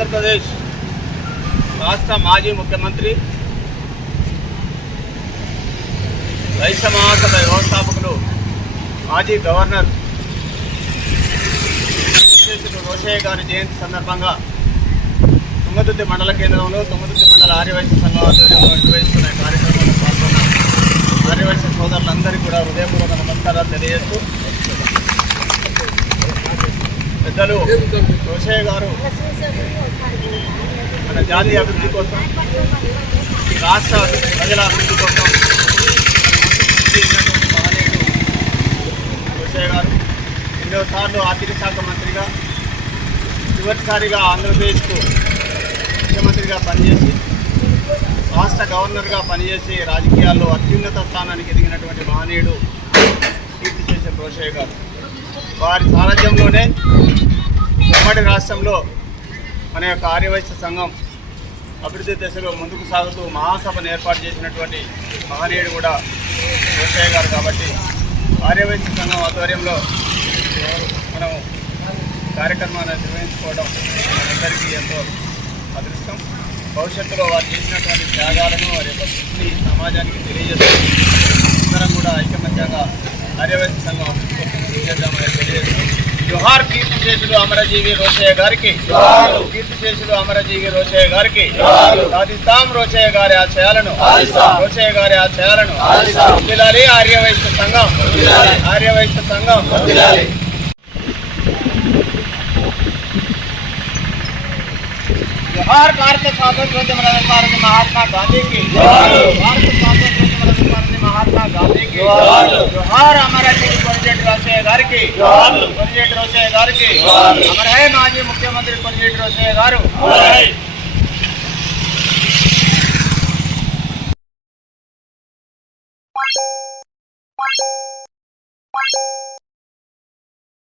ఆంధ్రప్రదేశ్ రాష్ట్ర మాజీ ముఖ్యమంత్రి వైశ్య మహాసభ వ్యవస్థాపకులు మాజీ గవర్నర్ రోషయ్య గారి జయంతి సందర్భంగా తుంగతుర్తి మండల కేంద్రంలో తుంగతుర్తి మండల ఆర్యవైశ్య సంఘం ఆధ్వర్యంలో నిర్వహిస్తున్న కార్యక్రమంలో పాల్గొన్న ఆర్యవైశ్య సోదరులందరికీ కూడా హృదయపూర్వక నమస్కారాలు తెలియజేస్తూ, పెద్దలు రోషయ్య గారు మన జాతి అభివృద్ధి కోసం, ఈ రాష్ట్ర ప్రజల అభివృద్ధి కోసం రోషయ్య గారు ఎన్నోసార్లు ఆర్థిక శాఖ మంత్రిగా, చివరిసారిగా ఆంధ్రప్రదేశ్కు ముఖ్యమంత్రిగా పనిచేసి, రాష్ట్ర గవర్నర్గా పనిచేసి రాజకీయాల్లో అత్యున్నత స్థానానికి ఎదిగినటువంటి మహనీయుడు కీర్తి చేసిన రోషయ్య గారు. వారి సారథ్యంలోనే ఉమ్మడి రాష్ట్రంలో మన యొక్క ఆర్యవైశ్య సంఘం అభివృద్ధి దశలో ముందుకు సాగుతూ మహాసభను ఏర్పాటు చేసినటువంటి మహనీయుడు కూడా రోషయ్య గారు. కాబట్టి ఆర్యవైశ్య సంఘం ఆధ్వర్యంలో మనం కార్యక్రమాన్ని నిర్వహించుకోవడం మనందరికీ ఎంతో అదృష్టం. భవిష్యత్తులో వారు చేసినటువంటి త్యాగాలను, వారి యొక్క కృషిని సమాజానికి తెలియజేస్తూ అందరం కూడా ఐకమత్యంగా ఆర్యవైశ్య సంఘం అభివృద్ధి కోసం కృషి చేద్దామని తెలియజేస్తూ, జోహార్ కీర్తిశేషులు అమరజీవి రోషయ్య గారికి, కీర్తిశేషులు అమరజీవి రోషయ్య గారికి, సాధిస్తాం రోషయ్య గారి ఆశయాలను, రోషయ్య గారి ఆశయాలను వర్ధిల్లాలి ఆర్యవైశ్య సంఘం, ఆర్యవైశ్య సంఘం. जोहार भारत स्वातंत्र्योद्यम रणनीति महात्मा गांधी की, भारत स्वातंत्र्योद्यम रणनीति महात्मा गांधी की, जोहार अमरजीवी कोनिजेटी रोषయ్య గారికి, कोनिजेटी रोषయ్య గారికి, अमर है माजी मुख्यमंत्री कोनिजेटी रोषయ్య గారు.